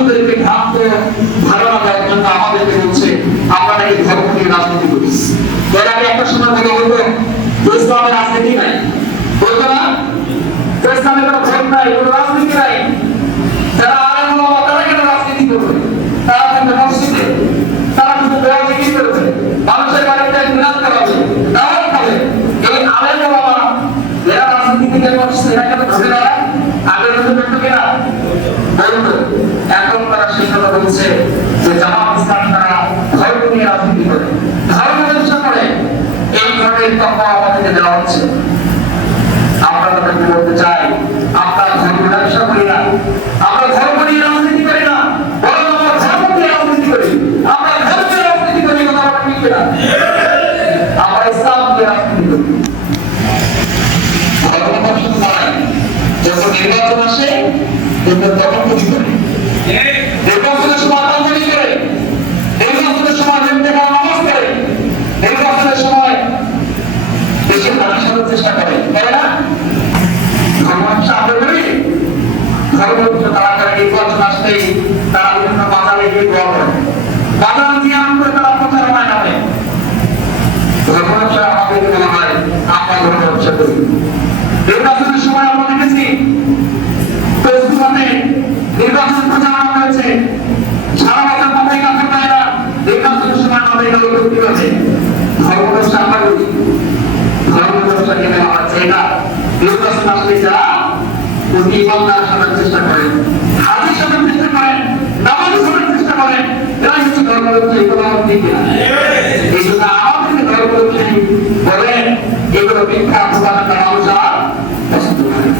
মানুষদেরকে ভ্রান্ত ধারণা দেওয়ার জন্য আমাদেরকে বলছে আমরা নাকি ধর্ম নিয়ে রাজনীতি করি। এর আগে একটা সময় বলে বলবো ইসলামের রাজনীতি নাই, বলতো না ইসলামের কোনো ভোট নাই, কোনো রাজনীতি নাই, যারা আলেম ওলামা তারা কেন রাজনীতি করবে, তারা কিন্তু মসজিদে, তারা কিন্তু বেয়াদবি করবে, মানুষের বাড়িতে মিলাদ করাবে, দাওয়াত খাবে। এই আলেম ওলামা এরা রাজনীতি থেকে করছে, এরা কেন ধরে দাঁড়ায় আগের মতো করতো কিনা বলতো। এখন তারা সেই কথা বলছে যে জামাত ইসলাম তারা ধর্ম নিয়ে রাজনীতি করে, ধর্ম ব্যবসা করে। এই ধরনের তথ্য আমাদেরকে দেওয়া হচ্ছে। আমরা তাদেরকে বলতে চাই আমরা ধর্ম ব্যবসা করি না, আমরা ধর্ম নিয়ে রাজনীতি করি না, বরং আমরা ধর্ম নিয়ে রাজনীতি করি, আমরা ধর্মের রাজনীতি করি। কথা বলা ঠিক কিনা? আমরা ইসলাম নিয়ে রাজনীতি করি। ধর্ম ব্যবসা নয়। যখন নির্বাচন আসে তখন ক্ষতি করে, নির্বাচনের সময় আতঙ্কি করে, নির্বাচনের সময় নামাজ করে, নির্বাচনের সময় দেশের পানি সাজার চেষ্টা করে, তাই না? ধর্ম ব্যবসা আমরা করি। ধর্ম ব্যবসা তারা করে নির্বাচন আসলেই তারা বিভিন্ন বাজারে গিয়ে দোয়া করে, বাজার দিয়ে করে তারা প্রচারণায় নামে। ধর্ম ব্যবসা আমাদেরকে বলা হয় আমরা ধর্ম ব্যবসা করি। নির্বাচনের সময় আমরা দেখেছি ফেসবুকে নির্বাচন প্রচারণা হয়েছে, সারা বছর মাথায় কাপড় পায় না, নির্বাচনের সময় মাথায় গেল কিভাবে। ধর্ম ব্যবসা আমরা করি, ধর্ম ব্যবসা কেন আমরা চাই না। নির্বাচন আসলে যারা প্রতি ইমানদার সাজার চেষ্টা করেন, হাজির সাজার চেষ্টা করেন, নামাজ সাজার চেষ্টা করেন, এরাই হচ্ছে ধর্ম ব্যবসা। এগুলো আমার ঠিক না। এই জন্য আমাদেরকে ধর্ম ব্যবসায়ী বলেন, এগুলো মিথ্যা প্রচারণা মানুষ আর পছন্দ করে।